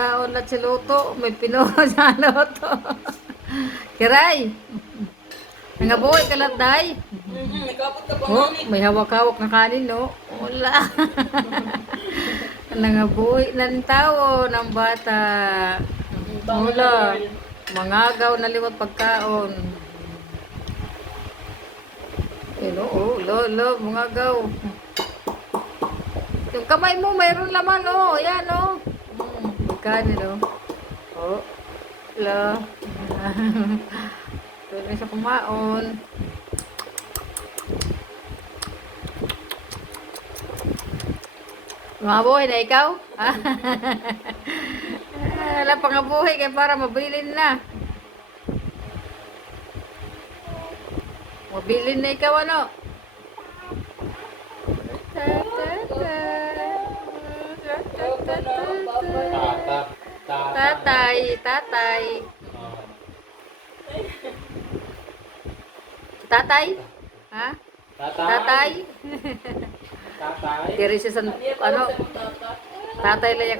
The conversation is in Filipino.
Ulat si Luto, may pinuho sa Luto. Kiray, nangabuhay ka lang, day. Nakapot ka pa Oh, nga may hawak-hawak na kanin, no? Wala. Nangabuhay ng tao, ng bata. Wala. Mangagaw na liwat pagkaon. Yun, oh, lo, mangagaw. Yung kamay mo, mayroon laman, oh. Yan, oh. Kanin, oh. Oh, lo. Doon na siya kumaon. Mga buhay na ikaw? Wala pang buhay kaya para mabilin na. Mabilin na ikaw ano? Tatay, tatay. Tatay? Ha? Tatay? Tatay. Tiri siya sa ano? Tatay lang